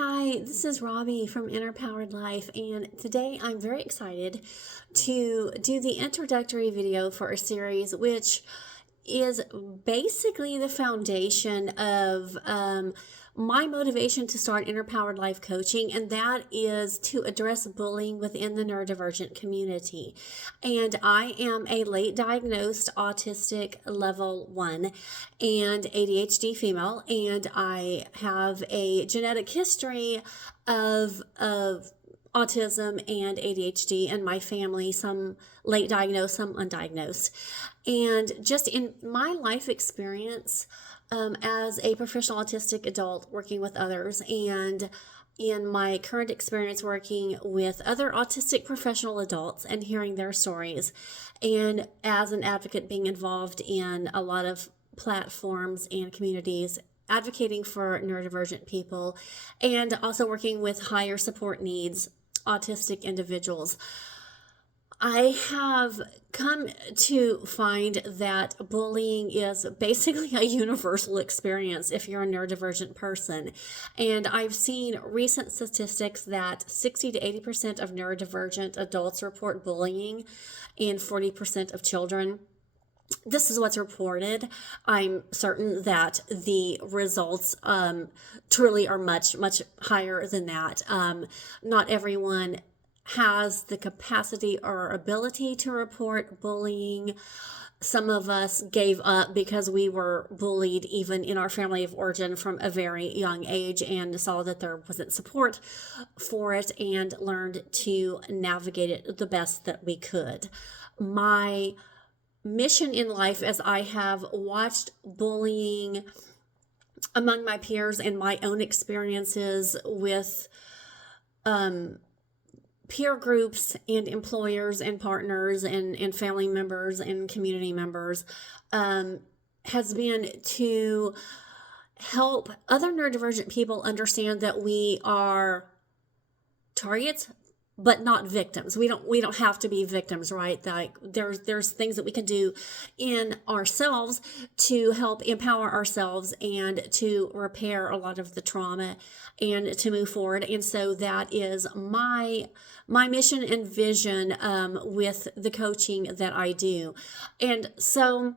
Hi, this is Robbie from InnerPowered Life, and today I'm very excited to do the introductory video for a series which is basically the foundation of my motivation to start InnerPowered Life Coaching, and that is to address bullying within the neurodivergent community. And I am a late diagnosed autistic level 1 and ADHD female, and I have a genetic history of autism and ADHD in my family, some late diagnosed, some undiagnosed. And just in my life experience as a professional autistic adult working with others, and in my current experience working with other autistic professional adults and hearing their stories, and as an advocate being involved in a lot of platforms and communities advocating for neurodivergent people, and also working with higher support needs autistic individuals, I have come to find that bullying is basically a universal experience if you're a neurodivergent person. And I've seen recent statistics that 60 to 80% of neurodivergent adults report bullying and 40% of children. This is what's reported. I'm certain that the results truly are much, much higher than that. Not everyone has the capacity or ability to report bullying. Some of us gave up because we were bullied even in our family of origin from a very young age, and saw that there wasn't support for it and learned to navigate it the best that we could. My mission in life, as I have watched bullying among my peers and my own experiences with peer groups and employers and partners and family members and community members, has been to help other neurodivergent people understand that we are targets, but not victims. We don't have to be victims, right? Like there's things that we can do in ourselves to help empower ourselves and to repair a lot of the trauma and to move forward. And so that is my mission and vision with the coaching that I do. And so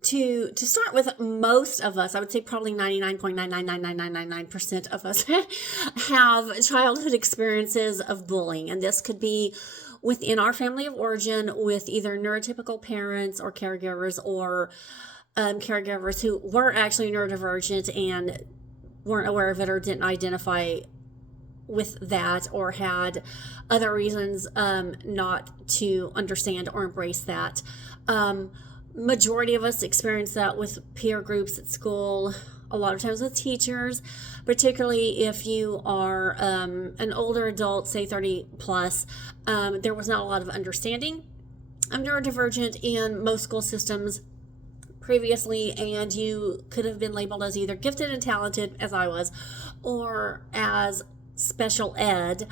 to start with, most of us, I would say probably 99.9999999% of us have childhood experiences of bullying. And this could be within our family of origin with either neurotypical parents or caregivers, or caregivers who were actually neurodivergent and weren't aware of it or didn't identify with that, or had other reasons not to understand or embrace that. Majority of us experience that with peer groups at school, a lot of times with teachers, particularly if you are an older adult, say 30 plus. There was not a lot of understanding of neurodivergent in most school systems previously, and you could have been labeled as either gifted and talented, as I was, or as special ed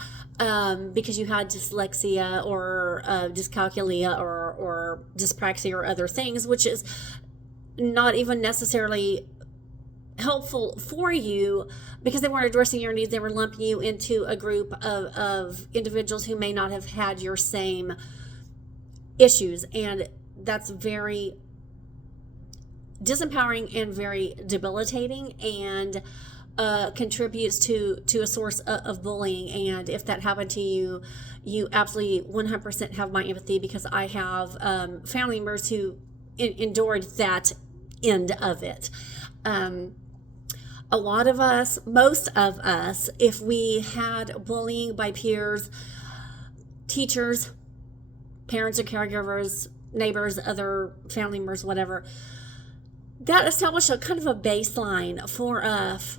because you had dyslexia or dyscalculia or dyspraxia or other things, which is not even necessarily helpful for you because they weren't addressing your needs. They were lumping you into a group of individuals who may not have had your same issues, and that's very disempowering and very debilitating, and contributes to a source of bullying. And if that happened to you, you absolutely 100% have my empathy, because I have family members who endured that end of it. A lot of us, most of us, if we had bullying by peers, teachers, parents or caregivers, neighbors, other family members, whatever, that established a kind of a baseline for us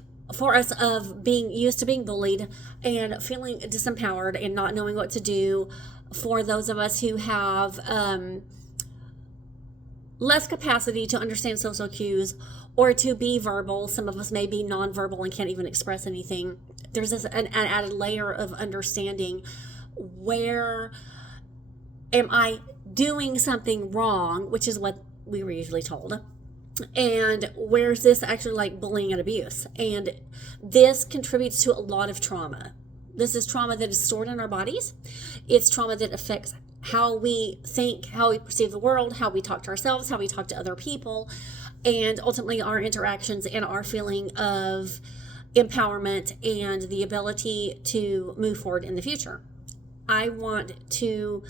of being used to being bullied and feeling disempowered and not knowing what to do. For those of us who have less capacity to understand social cues or to be verbal, some of us may be nonverbal and can't even express anything. There's an added layer of understanding. Where am I doing something wrong, which is what we were usually told. And where's this actually like bullying and abuse? And this contributes to a lot of trauma. This is trauma that is stored in our bodies. It's trauma that affects how we think, how we perceive the world, how we talk to ourselves, how we talk to other people, and ultimately our interactions and our feeling of empowerment and the ability to move forward in the future. I want to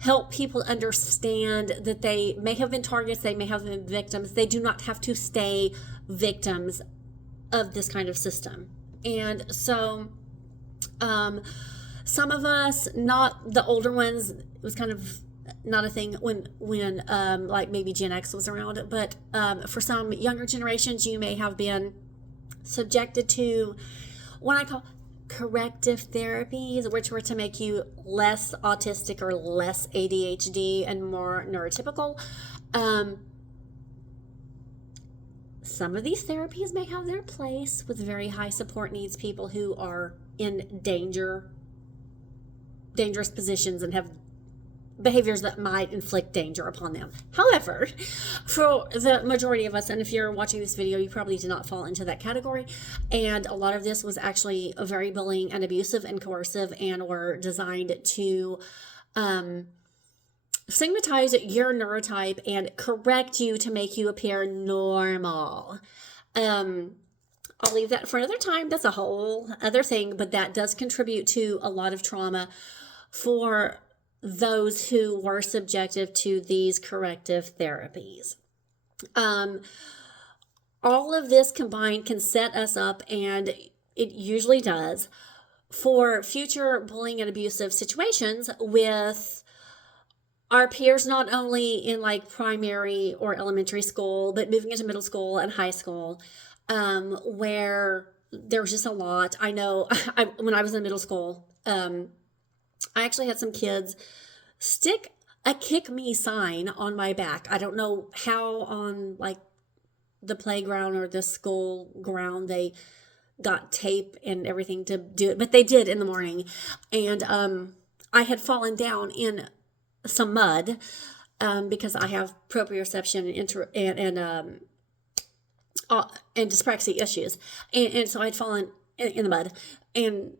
help people understand that they may have been targets, they may have been victims. They do not have to stay victims of this kind of system. And so some of us, not the older ones, it was kind of not a thing when like maybe Gen X was around, but for some younger generations, you may have been subjected to what I call corrective therapies, which were to make you less autistic or less ADHD and more neurotypical. Some of these therapies may have their place with very high support needs people who are in dangerous positions and have behaviors that might inflict danger upon them. However, for the majority of us, and if you're watching this video, you probably did not fall into that category. And a lot of this was actually very bullying and abusive and coercive and were designed to stigmatize your neurotype and correct you to make you appear normal. I'll leave that for another time. That's a whole other thing, but that does contribute to a lot of trauma for those who were subjected to these corrective therapies. All of this combined can set us up, and it usually does, for future bullying and abusive situations with our peers, not only in like primary or elementary school, but moving into middle school and high school, where there's just a lot. I know when I was in middle school, I actually had some kids stick a kick me sign on my back. I don't know how on like the playground or the school ground they got tape and everything to do it, but they did in the morning. And I had fallen down in some mud because I have proprioception and dyspraxia issues. And so I'd fallen in the mud, and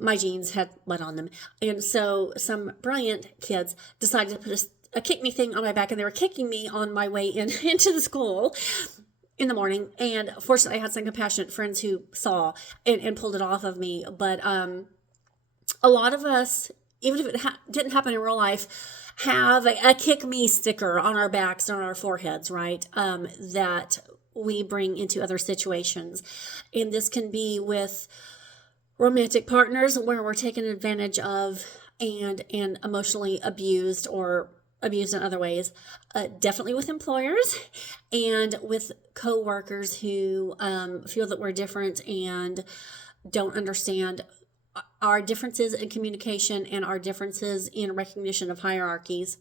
my jeans had mud on them. And so some brilliant kids decided to put a kick me thing on my back, and they were kicking me on my way into the school in the morning. And fortunately, I had some compassionate friends who saw and pulled it off of me. But a lot of us, even if it didn't happen in real life, have a kick me sticker on our backs or on our foreheads, right? That we bring into other situations. And this can be with romantic partners where we're taken advantage of and emotionally abused or abused in other ways. Definitely with employers and with co-workers who feel that we're different and don't understand our differences in communication and our differences in recognition of hierarchies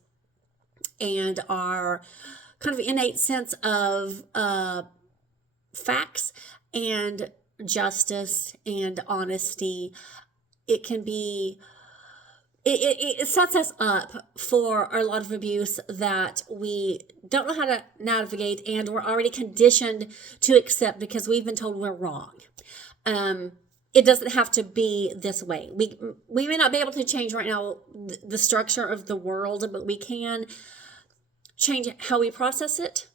and our kind of innate sense of facts and justice and honesty. It can be, it sets us up for a lot of abuse that we don't know how to navigate, and we're already conditioned to accept because we've been told we're wrong. It doesn't have to be this way. We may not be able to change right now the structure of the world, but we can change how we process it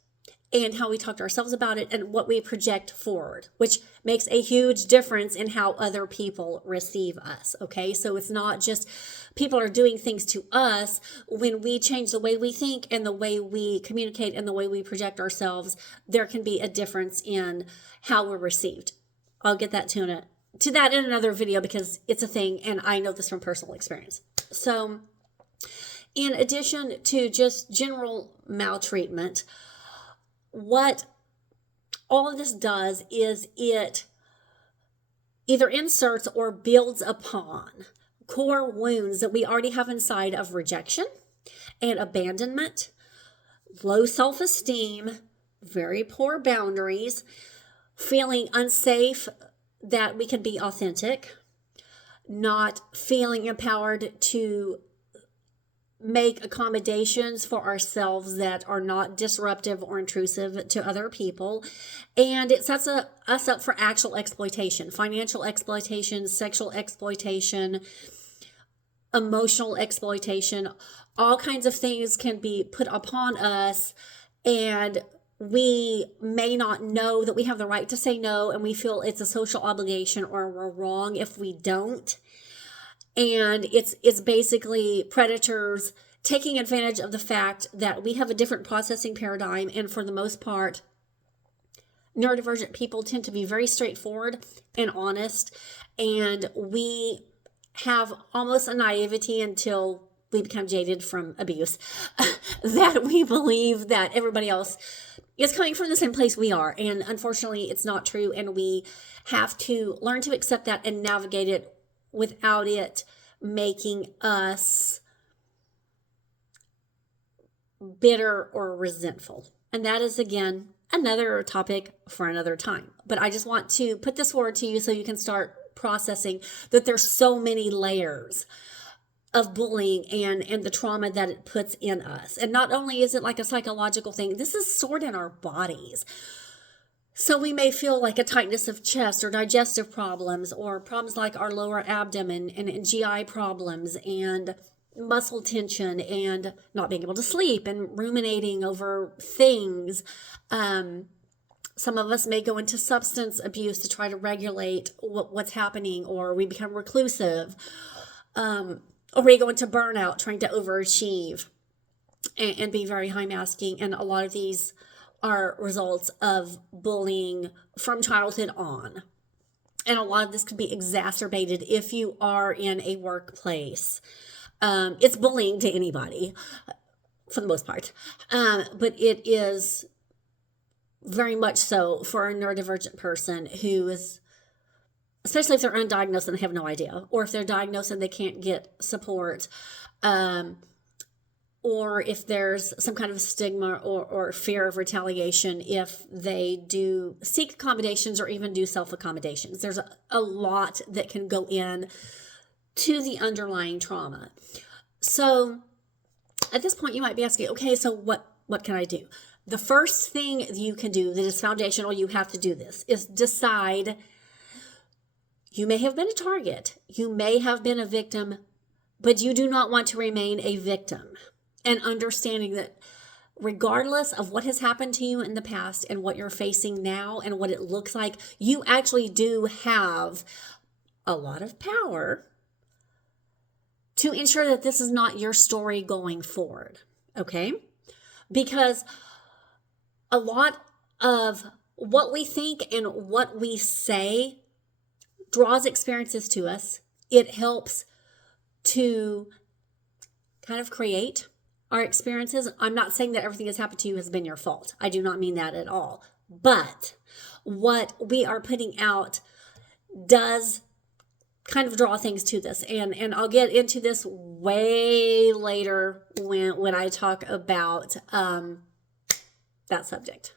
and how we talk to ourselves about it and what we project forward, which makes a huge difference in how other people receive us, okay? So it's not just people are doing things to us. When we change the way we think and the way we communicate and the way we project ourselves, there can be a difference in how we're received. I'll get that to that in another video because it's a thing, and I know this from personal experience. So in addition to just general maltreatment, what all of this does is it either inserts or builds upon core wounds that we already have inside of rejection and abandonment, low self-esteem, very poor boundaries, feeling unsafe that we can be authentic, not feeling empowered to make accommodations for ourselves that are not disruptive or intrusive to other people. And it sets us up for actual exploitation, financial exploitation, sexual exploitation, emotional exploitation. All kinds of things can be put upon us, and we may not know that we have the right to say no, and we feel it's a social obligation or we're wrong if we don't. And it's basically predators taking advantage of the fact that we have a different processing paradigm. And for the most part, neurodivergent people tend to be very straightforward and honest. And we have almost a naivety until we become jaded from abuse that we believe that everybody else is coming from the same place we are. And unfortunately, it's not true. And we have to learn to accept that and navigate it without it making us bitter or resentful. And that is, again, another topic for another time. But I just want to put this forward to you so you can start processing that there's so many layers of bullying and the trauma that it puts in us. And not only is it like a psychological thing, this is stored in our bodies. So we may feel like a tightness of chest or digestive problems or problems like our lower abdomen and GI problems and muscle tension and not being able to sleep and ruminating over things. Some of us may go into substance abuse to try to regulate what's happening, or we become reclusive, or we go into burnout trying to overachieve and be very high masking. And a lot of these are results of bullying from childhood on. And a lot of this could be exacerbated if you are in a workplace. It's bullying to anybody for the most part. But it is very much so for a neurodivergent person who is, especially if they're undiagnosed and they have no idea, or if they're diagnosed and they can't get support, or if there's some kind of stigma or fear of retaliation if they do seek accommodations or even do self-accommodations. There's a lot that can go in to the underlying trauma. So at this point, you might be asking, okay, so what can I do? The first thing you can do that is foundational, you have to do this, is decide. You may have been a target. You may have been a victim, but you do not want to remain a victim. And understanding that regardless of what has happened to you in the past and what you're facing now and what it looks like, you actually do have a lot of power to ensure that this is not your story going forward, okay? Because a lot of what we think and what we say draws experiences to us. It helps to kind of create our experiences. I'm not saying that everything that's happened to you has been your fault. I do not mean that at all. But what we are putting out does kind of draw things to this. And I'll get into this way later when I talk about that subject.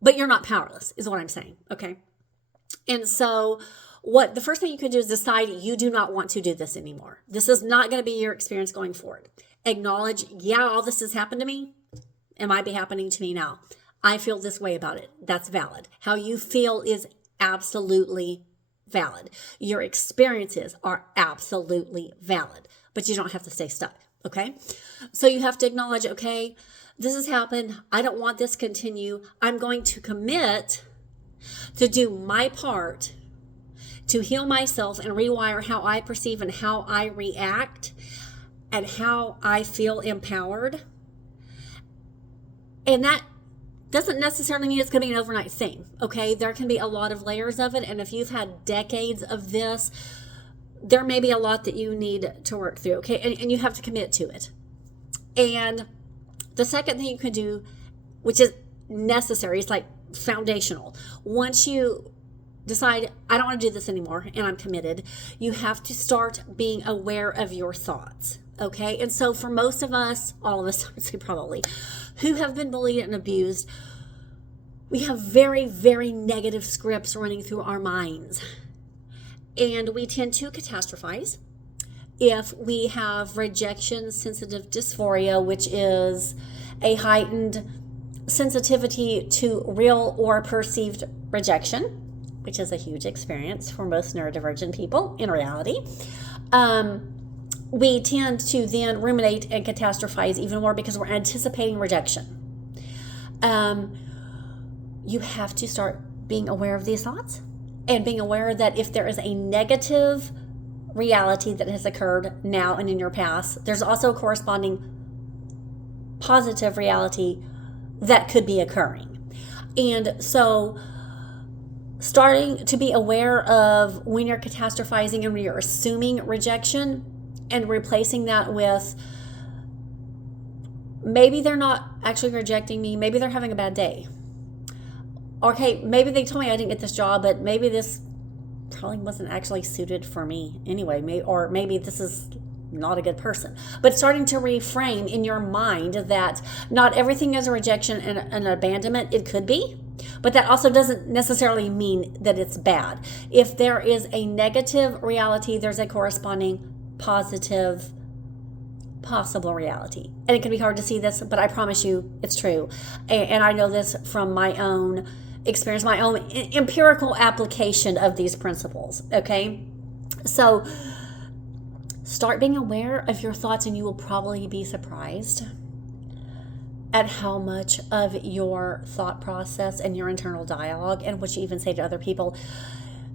But you're not powerless, is what I'm saying, okay? And so the first thing you can do is decide you do not want to do this anymore. This is not going to be your experience going forward. Acknowledge, yeah, all this has happened to me. It might be happening to me now. I feel this way about it. That's valid. How you feel is absolutely valid. Your experiences are absolutely valid, but you don't have to stay stuck, okay? So you have to acknowledge, okay, this has happened. I don't want this to continue. I'm going to commit to do my part to heal myself and rewire how I perceive and how I react and how I feel empowered. And that doesn't necessarily mean it's going to be an overnight thing, okay? There can be a lot of layers of it. And if you've had decades of this, there may be a lot that you need to work through, okay? And you have to commit to it. And the second thing you can do, which is necessary, it's like foundational. Once you decide, I don't want to do this anymore, and I'm committed, you have to start being aware of your thoughts, okay? And so for most of us, all of us, I would say probably, who have been bullied and abused, we have very, very negative scripts running through our minds. And we tend to catastrophize. if we have rejection sensitive dysphoria, which is a heightened sensitivity to real or perceived rejection, which is a huge experience for most neurodivergent people in reality, we tend to then ruminate and catastrophize even more because we're anticipating rejection. You have to start being aware of these thoughts and being aware that if there is a negative reality that has occurred now and in your past, there's also a corresponding positive reality that could be occurring. And so starting to be aware of when you're catastrophizing and when you're assuming rejection and replacing that with maybe they're not actually rejecting me, maybe they're having a bad day. Okay, maybe they told me I didn't get this job, but maybe this probably wasn't actually suited for me anyway, or maybe this is not a good person. But starting to reframe in your mind that not everything is a rejection and an abandonment. It could be, but that also doesn't necessarily mean that it's bad. If there is a negative reality, there's a corresponding positive possible reality. And it can be hard to see this, but I promise you it's true. And I know this from my own experience, my own empirical application of these principles. Okay, so start being aware of your thoughts, and you will probably be surprised at how much of your thought process and your internal dialogue and what you even say to other people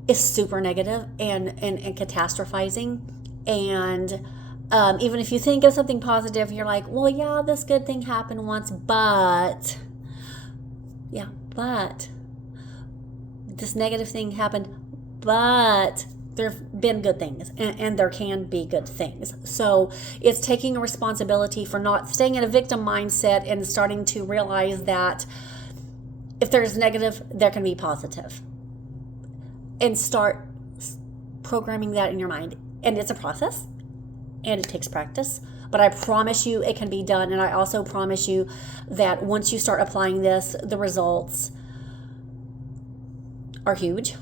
is super negative and catastrophizing. And even if you think of something positive, you're like, well, yeah, this good thing happened once, but this negative thing happened, but there have been good things, and there can be good things. So it's taking a responsibility for not staying in a victim mindset and starting to realize that if there's negative, there can be positive. And start programming that in your mind. And it's a process, and it takes practice. But I promise you it can be done. And I also promise you that once you start applying this, the results are huge.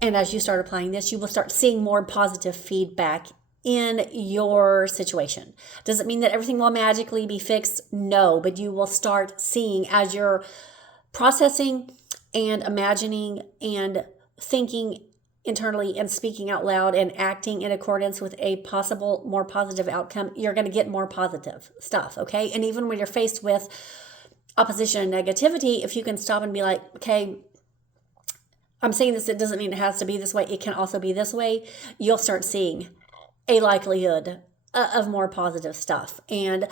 And as you start applying this, you will start seeing more positive feedback in your situation. Does it mean that everything will magically be fixed? No, but you will start seeing, as you're processing and imagining and thinking internally and speaking out loud and acting in accordance with a possible more positive outcome, you're going to get more positive stuff, okay? And even when you're faced with opposition and negativity, if you can stop and be like, okay, I'm saying this, it doesn't mean it has to be this way. It can also be this way. You'll start seeing a likelihood of more positive stuff. And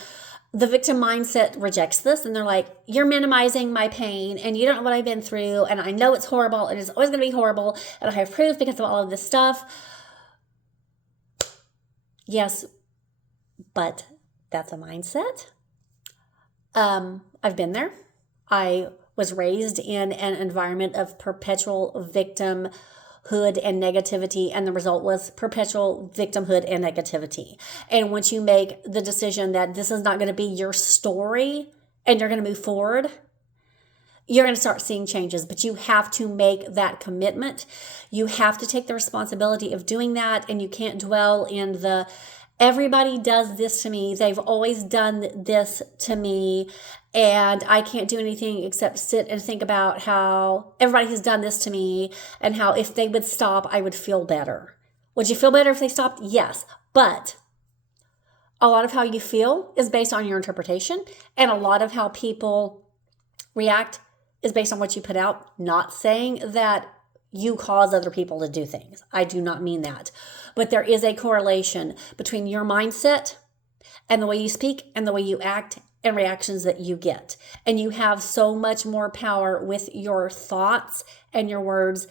the victim mindset rejects this, and they're like, you're minimizing my pain, and you don't know what I've been through, and I know it's horrible, and it's always going to be horrible, and I have proof because of all of this stuff. Yes, but that's a mindset. I've been there. I was raised in an environment of perpetual victimhood and negativity, and the result was perpetual victimhood and negativity. And once you make the decision that this is not going to be your story and you're going to move forward, you're going to start seeing changes. But you have to make that commitment. You have to take the responsibility of doing that, and you can't dwell in the everybody does this to me, they've always done this to me, and I can't do anything except sit and think about how everybody has done this to me and how if they would stop, I would feel better. Would you feel better if they stopped? Yes. But a lot of how you feel is based on your interpretation, and a lot of how people react is based on what you put out. Not saying that you cause other people to do things. I do not mean that. But there is a correlation between your mindset and the way you speak and the way you act and reactions that you get. And you have so much more power with your thoughts and your words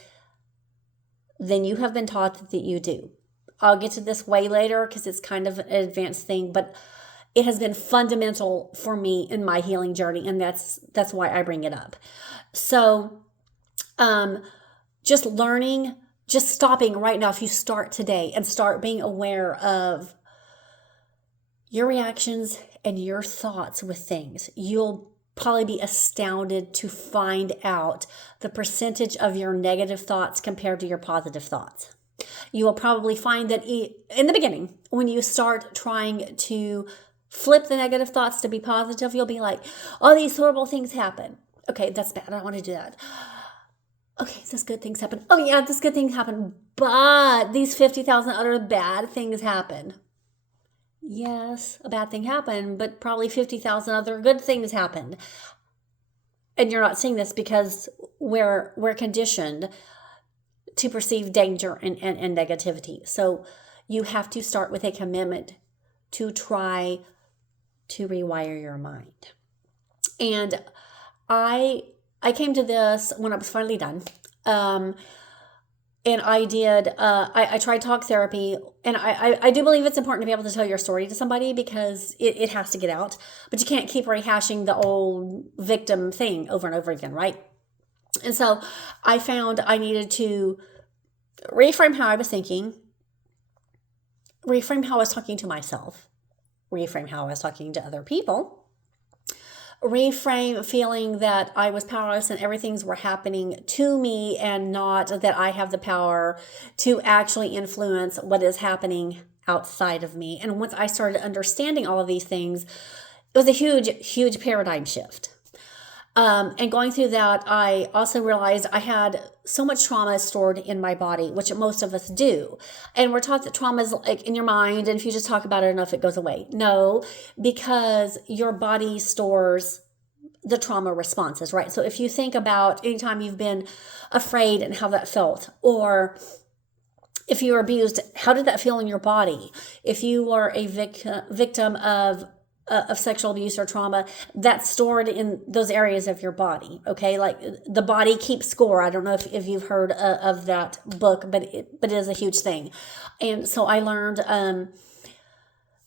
than you have been taught that you do. I'll get to this way later because it's kind of an advanced thing, but it has been fundamental for me in my healing journey, and that's why I bring it up. So, just learning, just stopping right now. If you start today and start being aware of your reactions and your thoughts with things, you'll probably be astounded to find out the percentage of your negative thoughts compared to your positive thoughts. You will probably find that in the beginning, when you start trying to flip the negative thoughts to be positive, you'll be like, all these horrible things happen. Okay, that's bad. I don't want to do that. Okay, this good things happen. Oh yeah, this good thing happened, but these 50,000 other bad things happen. Yes, a bad thing happened, but probably 50,000 other good things happened. And you're not seeing this because we're conditioned to perceive danger and negativity. So you have to start with a commitment to try to rewire your mind. And I came to this when I was finally done. And I did, I tried talk therapy, and I do believe it's important to be able to tell your story to somebody because it has to get out, but you can't keep rehashing the old victim thing over and over again, right? And so I found I needed to reframe how I was thinking, reframe how I was talking to myself, reframe how I was talking to other people, reframe feeling that I was powerless and everything's were happening to me and not that I have the power to actually influence what is happening outside of me. And once I started understanding all of these things, it was a huge, huge paradigm shift. And going through that, I also realized I had so much trauma stored in my body, which most of us do. And we're taught that trauma is like in your mind, and if you just talk about it enough, it goes away. No, because your body stores the trauma responses, right? So if you think about anytime you've been afraid and how that felt, or if you were abused, how did that feel in your body? If you were a victim of sexual abuse or trauma, that's stored in those areas of your body. Okay, like the body keeps score. I don't know if you've heard of that book, but it is a huge thing. And so I learned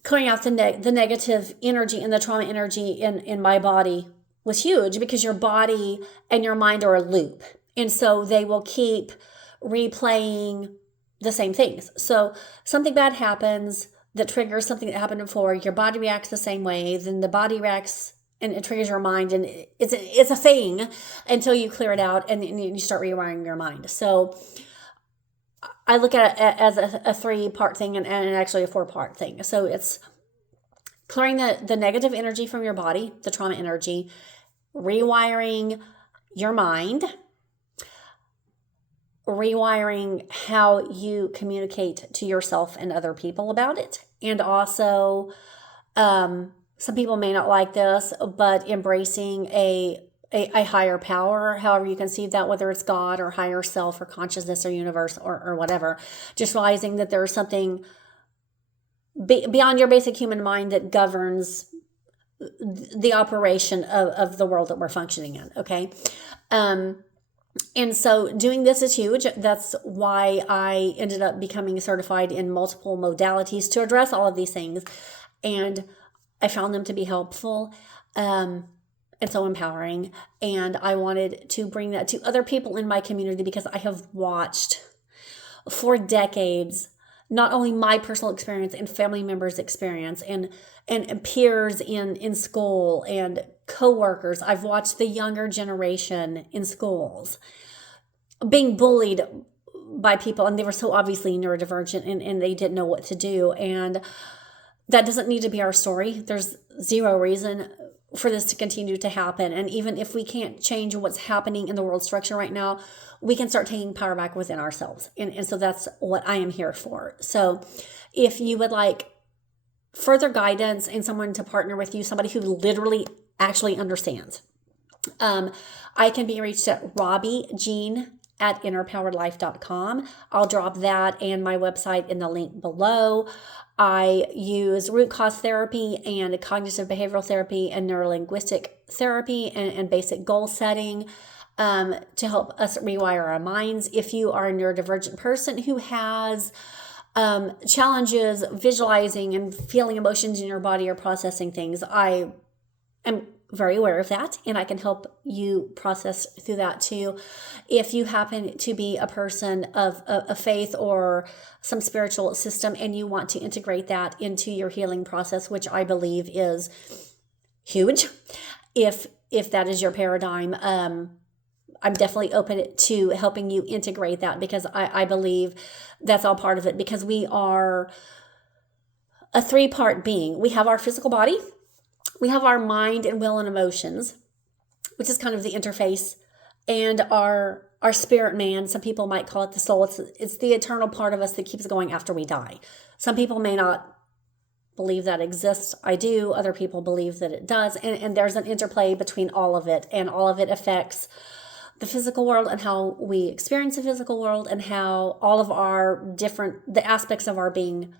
clearing out the negative energy and the trauma energy in my body was huge, because your body and your mind are a loop, and so they will keep replaying the same things. So something bad happens that triggers something that happened before, your body reacts the same way, then the body reacts and it triggers your mind, and it's a thing until you clear it out and you start rewiring your mind. So I look at it as a 3-part thing and actually a 4-part thing. So it's clearing the negative energy from your body, the trauma energy, rewiring your mind, rewiring how you communicate to yourself and other people about it. And also, some people may not like this, but embracing a higher power, however you conceive that, whether it's God or higher self or consciousness or universe or whatever, just realizing that there's something beyond your basic human mind that governs the operation of the world that we're functioning in. Okay. And so doing this is huge. That's why I ended up becoming certified in multiple modalities to address all of these things. And I found them to be helpful and so empowering. And I wanted to bring that to other people in my community, because I have watched for decades not only my personal experience and family members' experience and peers in school and coworkers. I've watched the younger generation in schools being bullied by people, and they were so obviously neurodivergent and they didn't know what to do. And that doesn't need to be our story. There's zero reason for this to continue to happen. And even if we can't change what's happening in the world structure right now, we can start taking power back within ourselves. And so that's what I am here for. So if you would like further guidance and someone to partner with you, somebody who literally actually understands, I can be reached at robbiegean@innerpoweredlife.com. I'll drop that and my website in the link below. I use root cause therapy and cognitive behavioral therapy and neurolinguistic therapy and basic goal setting to help us rewire our minds. If you are a neurodivergent person who has challenges visualizing and feeling emotions in your body or processing things, I am very aware of that, and I can help you process through that too. If you happen to be a person of a faith or some spiritual system and you want to integrate that into your healing process, which I believe is huge, if that is your paradigm, I'm definitely open to helping you integrate that, because I believe that's all part of it, because we are a three-part being. We have our physical body, we have our mind and will and emotions, which is kind of the interface, and our spirit man. Some people might call it the soul. It's the eternal part of us that keeps going after we die. Some people may not believe that exists. I do. Other people believe that it does. And there's an interplay between all of it, and all of it affects the physical world and how we experience the physical world, and how all of the aspects of our being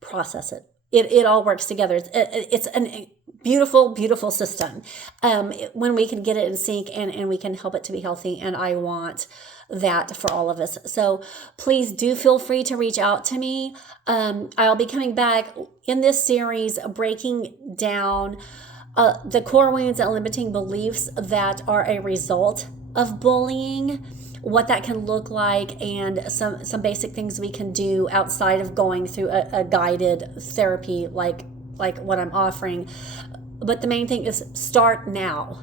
process it. It all works together. It's a beautiful, beautiful system when we can get it in sync, and we can help it to be healthy. And I want that for all of us. So please do feel free to reach out to me. I'll be coming back in this series, breaking down the core wounds and limiting beliefs that are a result of bullying, what that can look like, and some basic things we can do outside of going through a guided therapy like what I'm offering. But the main thing is, start now.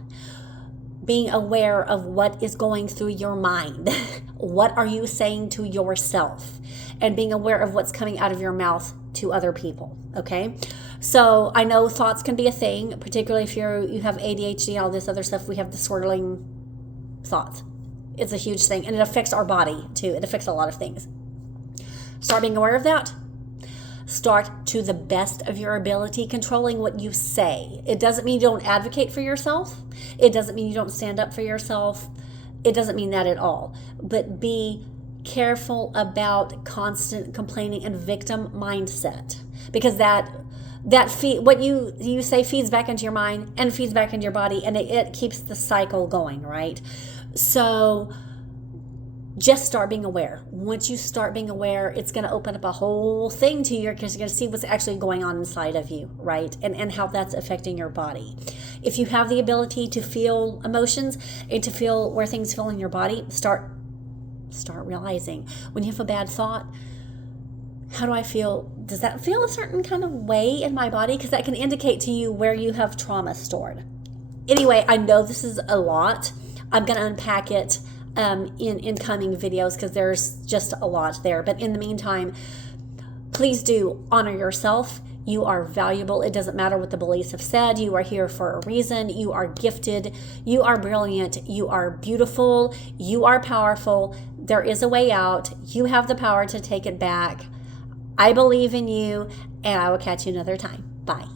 Being aware of what is going through your mind. What are you saying to yourself? And being aware of what's coming out of your mouth to other people, okay? So I know thoughts can be a thing, particularly if you have ADHD, all this other stuff. We have the swirling thoughts. It's a huge thing, and it affects our body too. It affects a lot of things. Start being aware of that. Start, to the best of your ability, controlling what you say. It doesn't mean you don't advocate for yourself. It doesn't mean you don't stand up for yourself. It doesn't mean that at all. But be careful about constant complaining and victim mindset, because what you say feeds back into your mind and feeds back into your body, and it keeps the cycle going, right? So just start being aware. Once you start being aware, it's going to open up a whole thing to you, because you're going to see what's actually going on inside of you, right? And how that's affecting your body. If you have the ability to feel emotions and to feel where things feel in your body, start realizing when you have a bad thought, how do I feel? Does that feel a certain kind of way in my body? Because that can indicate to you where you have trauma stored. Anyway, I know this is a lot. I'm going to unpack it in incoming videos, because there's just a lot there. But in the meantime, please do honor yourself. You are valuable. It doesn't matter what the beliefs have said. You are here for a reason. You are gifted. You are brilliant. You are beautiful. You are powerful. There is a way out. You have the power to take it back. I believe in you, and I will catch you another time. Bye.